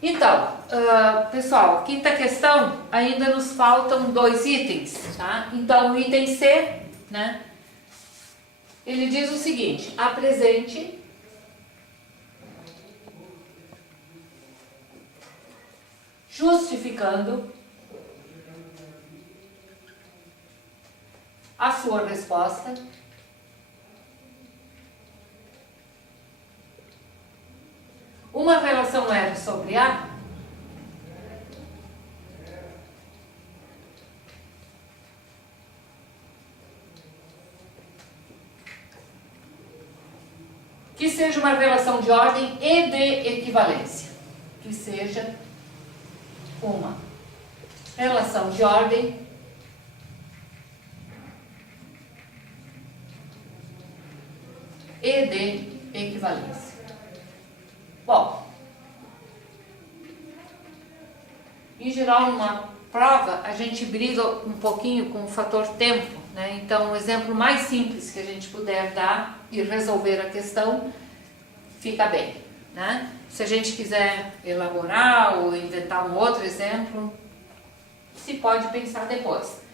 Então, pessoal, quinta questão, ainda nos faltam 2 itens, tá? Então, o item C, né? Ele diz o seguinte: apresente justificando a sua resposta uma relação R sobre A que seja uma relação de ordem e de equivalência. Que seja uma relação de ordem e de equivalência. Bom, em geral, numa prova, a gente briga um pouquinho com o fator tempo, né? Então, o exemplo mais simples que a gente puder dar e resolver a questão, fica bem, né? Se a gente quiser elaborar ou inventar um outro exemplo, se pode pensar depois.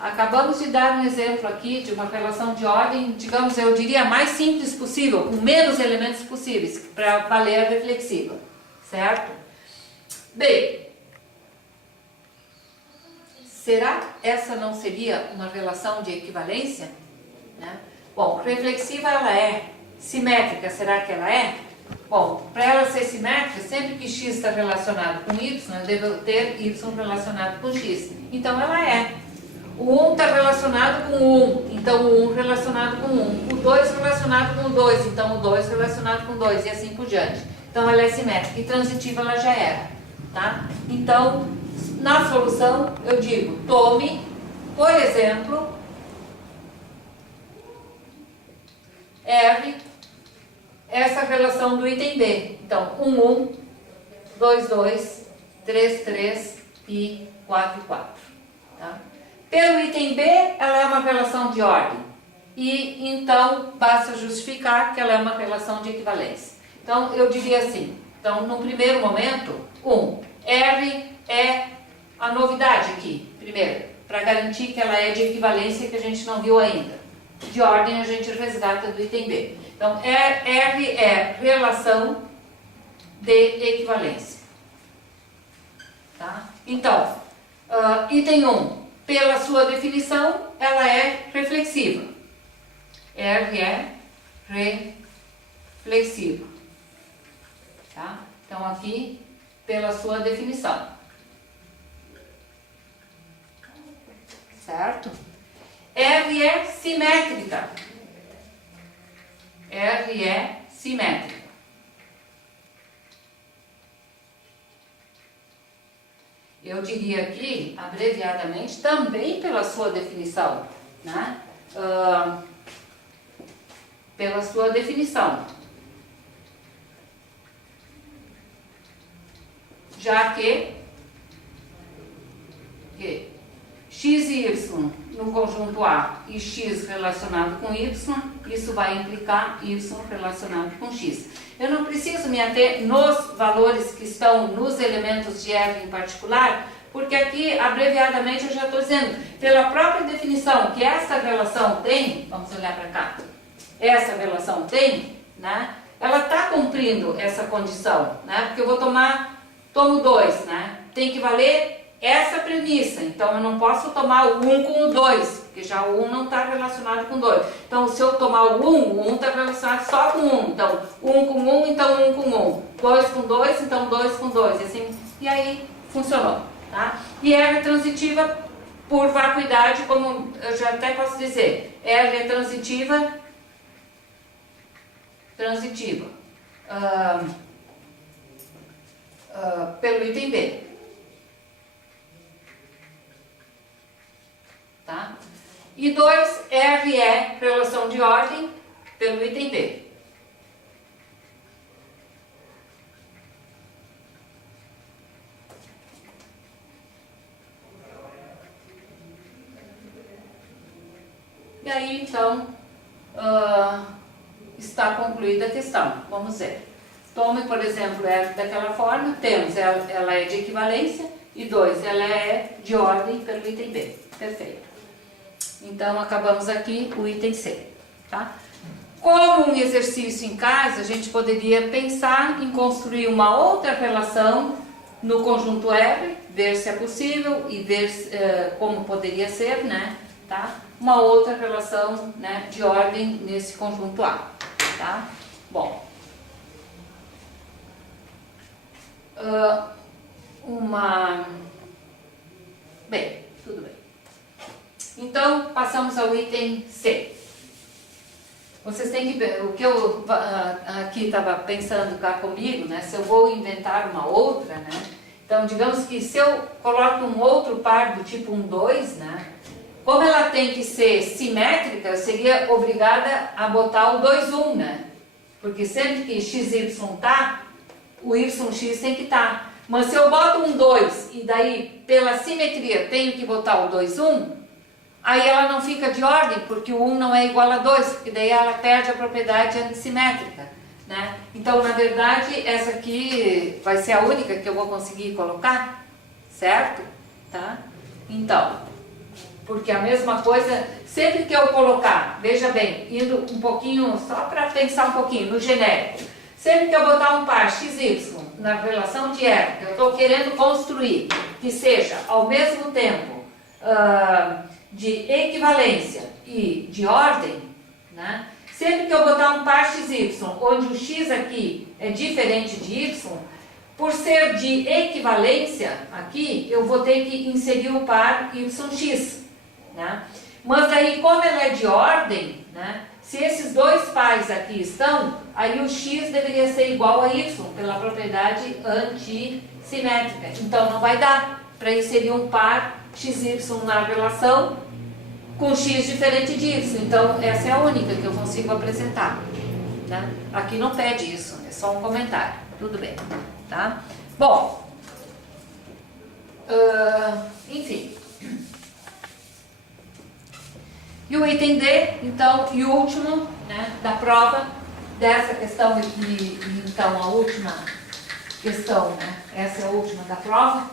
Acabamos de dar um exemplo aqui de uma relação de ordem, digamos, eu diria, mais simples possível, com menos elementos possíveis, para valer a reflexiva, certo? Bem, será que essa não seria uma relação de equivalência? Né? Bom, reflexiva ela é simétrica, será que ela é? Bom, para ela ser simétrica, sempre que x está relacionado com y, eu devo ter y relacionado com x. Então ela é. O 1 está relacionado com o 1, então o 1 relacionado com o 1. O 2 relacionado com o 2, então o 2 relacionado com o 2, e assim por diante. Então ela é simétrica, e transitiva ela já era. Tá? Então, na solução, eu digo, tome, por exemplo, R, essa relação do item B. Então, 1, 1, 2, 2, 3, 3 e 4, 4. Tá? Pelo item B, ela é uma relação de ordem. E, então, basta justificar que ela é uma relação de equivalência. Então, eu diria assim, então, no primeiro momento, 1, R é a novidade aqui, primeiro, para garantir que ela é de equivalência que a gente não viu ainda. De ordem, a gente resgata do item B. Então, R é relação de equivalência. Tá? Então, item 1. Pela sua definição, ela é reflexiva. R é reflexiva. Tá? Então, aqui, pela sua definição. Certo? R é simétrica. R é simétrica. Eu diria aqui, abreviadamente, também pela sua definição, né? Pela sua definição. Já que x e y no conjunto A e x relacionado com y, isso vai implicar y relacionado com x. Eu não preciso me ater nos valores que estão nos elementos de R em particular, porque aqui, abreviadamente, eu já estou dizendo, pela própria definição que essa relação tem, vamos olhar para cá, essa relação tem, né? Ela está cumprindo essa condição, né? Porque eu vou tomo 2, né? Tem que valer essa premissa, então eu não posso tomar o 1 com o 2, porque já o 1 não está relacionado com o 2. Então, se eu tomar o 1 está relacionado só com o 1. Então, 1 com 1, então 1 com 1. 2 com 2, então 2 com 2. E, assim, e aí, funcionou. Tá? E R é transitiva por vacuidade, como eu já até posso dizer. R é transitiva pelo item B. Tá? E 2, R é relação de ordem pelo item B. E aí, então, está concluída a questão. Vamos ver. Tome, por exemplo, ela daquela forma, temos, ela é de equivalência, e 2, ela é de ordem pelo item B. Perfeito. Então, acabamos aqui o item C, tá? Como um exercício em casa, a gente poderia pensar em construir uma outra relação no conjunto R, ver se é possível e ver como poderia ser, né? Tá? Uma outra relação, né, de ordem nesse conjunto A. Tá? Bom, bem, tudo bem. Então, passamos ao item C. Vocês têm que ver, o que eu aqui estava pensando cá comigo, né, se eu vou inventar uma outra, né, então digamos que se eu coloco um outro par do tipo 1, 2, né, como ela tem que ser simétrica, eu seria obrigada a botar o 2, 1, né, porque sempre que XY tá, o YX tem que estar. Mas se eu boto um 2 e daí pela simetria tenho que botar o 2, 1, aí ela não fica de ordem, porque o 1 não é igual a 2, porque daí ela perde a propriedade antissimétrica, né? Então, na verdade, essa aqui vai ser a única que eu vou conseguir colocar, certo? Tá? Então, porque a mesma coisa, sempre que eu colocar, veja bem, indo um pouquinho, só para pensar um pouquinho, no genérico, sempre que eu botar um par XY na relação de R, que eu estou querendo construir, que seja ao mesmo tempo de equivalência e de ordem, né? Sempre que eu botar um par XY, onde o X aqui é diferente de Y, por ser de equivalência aqui, eu vou ter que inserir o par YX, né? Mas aí, como ela é de ordem, né? Se esses dois pares aqui estão, aí o X deveria ser igual a Y, pela propriedade antissimétrica. Então, não vai dar para inserir um par XY na relação com X diferente de Y. Então, essa é a única que eu consigo apresentar, né? Aqui não pede isso, é só um comentário. Tudo bem, tá? Bom, enfim. E o item D, então, e o último, né, da prova dessa questão aqui, então, a última questão, né? Essa é a última da prova.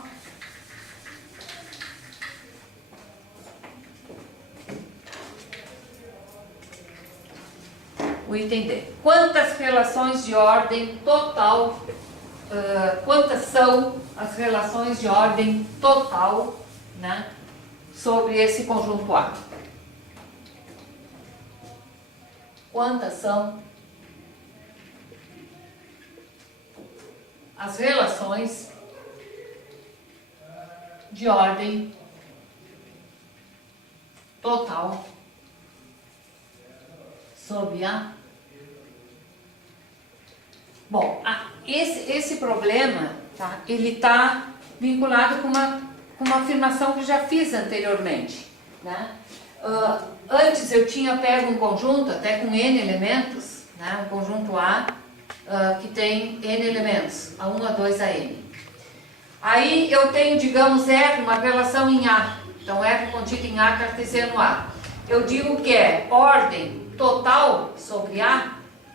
O item D. Quantas relações de ordem total, quantas são as relações de ordem total, né, sobre esse conjunto A? Quantas são as relações de ordem total sobre A? Bom, esse problema, tá, ele está vinculado com uma afirmação que eu já fiz anteriormente, né? Antes eu tinha pego um conjunto, até com N elementos, né, um conjunto A, que tem N elementos, A1, A2, a N. Aí eu tenho, digamos, R, uma relação em A. Então, R contido em A, cartesiano A. Eu digo que é ordem total sobre A,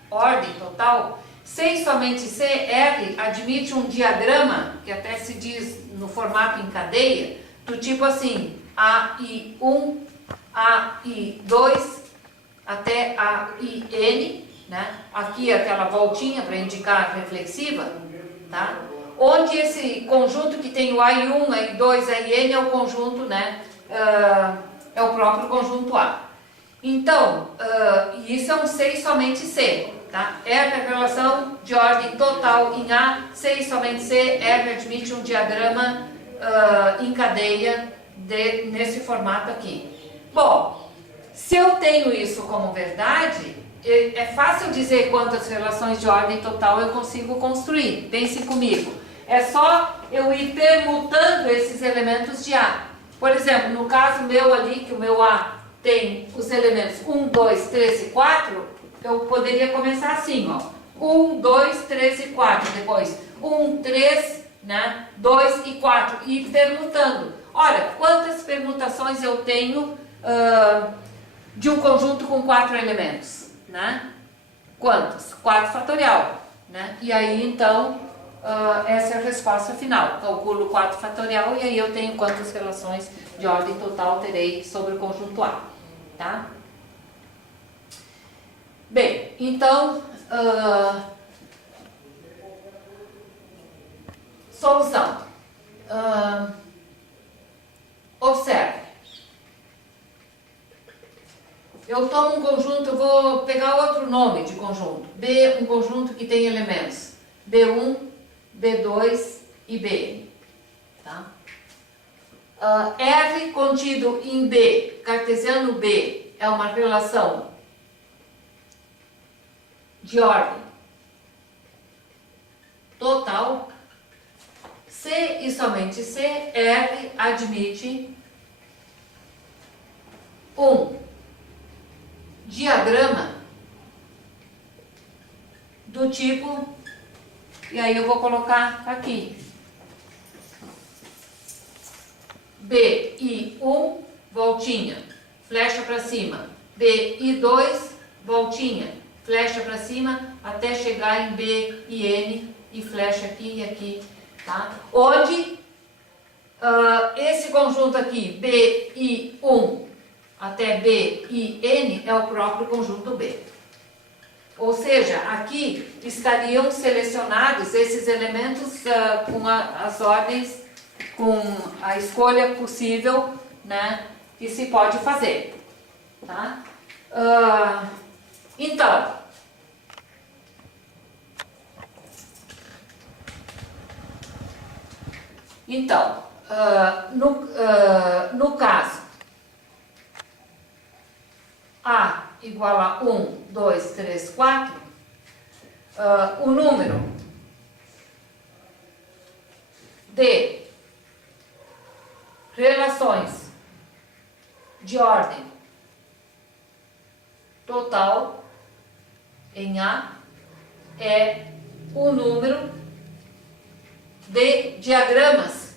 ordem total. C e somente C, R admite um diagrama, que até se diz no formato em cadeia, do tipo assim, AI1, AI2 até AIN, né? Aqui aquela voltinha para indicar a reflexiva, tá? Onde esse conjunto que tem o AI1, AI2, AIN é o conjunto, né? É o próprio conjunto A. Então, isso é um C e somente C, tá? R é a relação de ordem total em A, C e somente C, R admite um diagrama em cadeia nesse formato aqui. Bom, se eu tenho isso como verdade, é fácil dizer quantas relações de ordem total eu consigo construir. Pensem comigo. É só eu ir permutando esses elementos de A. Por exemplo, no caso meu ali, que o meu A tem os elementos 1, 2, 3 e 4, eu poderia começar assim, ó. 1, 2, 3 e 4. Depois 1, 3, né, 2 e 4. E ir permutando. Olha, quantas permutações eu tenho de um conjunto com 4 elementos, né? Quantos? 4 fatorial, né? E aí, então, essa é a resposta final. Calculo 4 fatorial e aí eu tenho quantas relações de ordem total terei sobre o conjunto A, tá? Bem, então, solução. Observe. Eu tomo um conjunto, eu vou pegar outro nome de conjunto. B, um conjunto que tem elementos B1, B2 e Bn. Tá? R contido em B, cartesiano B, é uma relação de ordem total. C e somente C, R admite um diagrama do tipo, e aí eu vou colocar aqui, BI1, voltinha, flecha para cima, BI2, voltinha, flecha para cima, até chegar em BIN e flecha aqui e aqui, tá? Onde esse conjunto aqui, BI1 até BIN, é o próprio conjunto B. Ou seja, aqui estariam selecionados esses elementos com as ordens, com a escolha possível, né, que se pode fazer. Tá? Então, no caso A igual a 1, 2, 3, 4, o número de relações de ordem total em A é o número de diagramas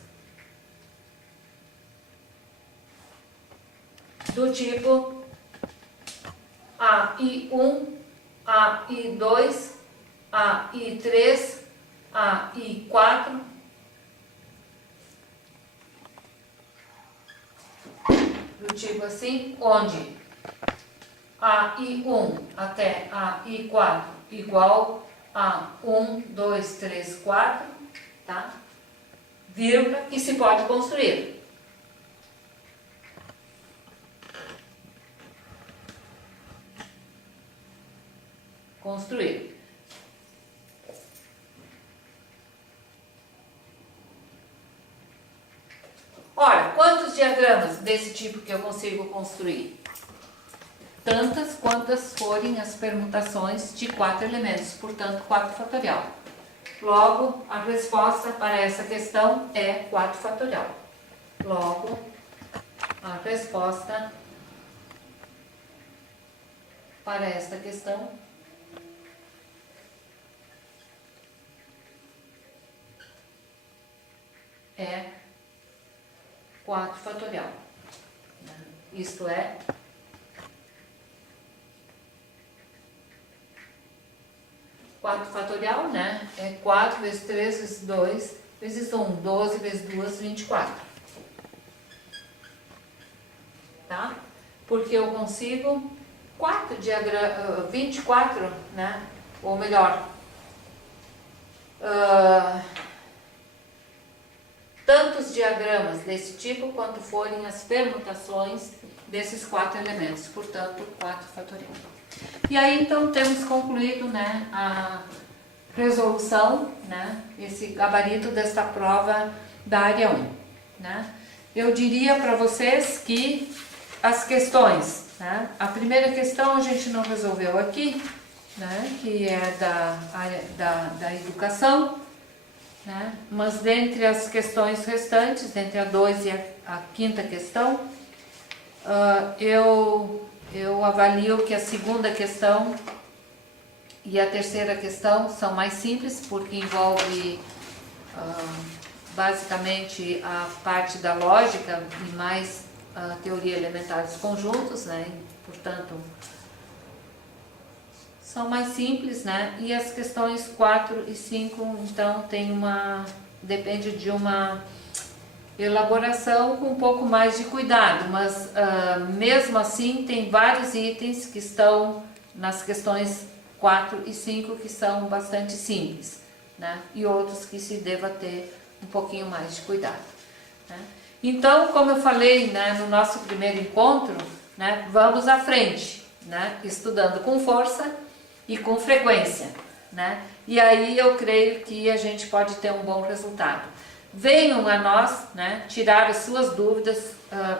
do tipo AI1, AI2, AI3, AI4, do tipo assim, onde AI1 até AI4 igual a 1, 2, 3, 4, tá? Vírgula, que se pode construir. Ora, quantos diagramas desse tipo que eu consigo construir? Tantas quantas forem as permutações de 4 elementos, portanto 4 fatorial. Logo, a resposta para essa questão é 4 fatorial. Logo, a resposta para esta questão é 4 fatorial. Isto é, quatro fatorial, né? É 4 vezes 3 vezes 2 vezes 1, 12 vezes 2, 24. Tá? Porque eu consigo 24, né? Ou melhor, tantos diagramas desse tipo quanto forem as permutações desses 4 elementos, portanto 4 fatorial. E aí então temos concluído, né, a resolução, né, esse gabarito desta prova da área 1. Né? Eu diria para vocês que as questões, né, a primeira questão a gente não resolveu aqui, né, que é da área da educação, né, mas dentre as questões restantes, entre a 2 e a quinta questão, eu avalio que a segunda questão e a terceira questão são mais simples, porque envolve basicamente a parte da lógica e mais a teoria elementar dos conjuntos, né? Portanto, são mais simples, né? E as questões 4 e 5, então, depende de uma elaboração com um pouco mais de cuidado, mas mesmo assim tem vários itens que estão nas questões 4 e 5 que são bastante simples, né? E outros que se deva ter um pouquinho mais de cuidado, né? Então, como eu falei, né, no nosso primeiro encontro, né, vamos à frente, né, estudando com força e com frequência, né? E aí eu creio que a gente pode ter um bom resultado. Venham a nós, né, tirar as suas dúvidas,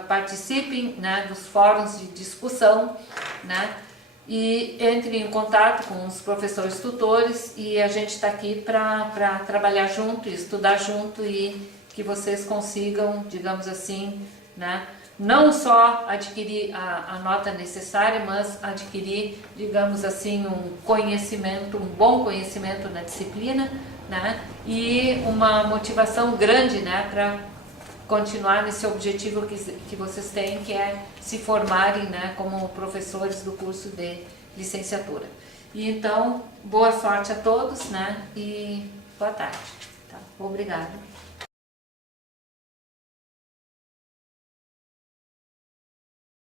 participem, né, dos fóruns de discussão, né, e entrem em contato com os professores tutores, e a gente está aqui para trabalhar junto, estudar junto, e que vocês consigam, digamos assim, né, não só adquirir a nota necessária, mas adquirir, digamos assim, um conhecimento, um bom conhecimento na disciplina, né, e uma motivação grande, né, para continuar nesse objetivo que vocês têm, que é se formarem, né, como professores do curso de licenciatura. E então, boa sorte a todos, né, e boa tarde. Tá? Obrigada.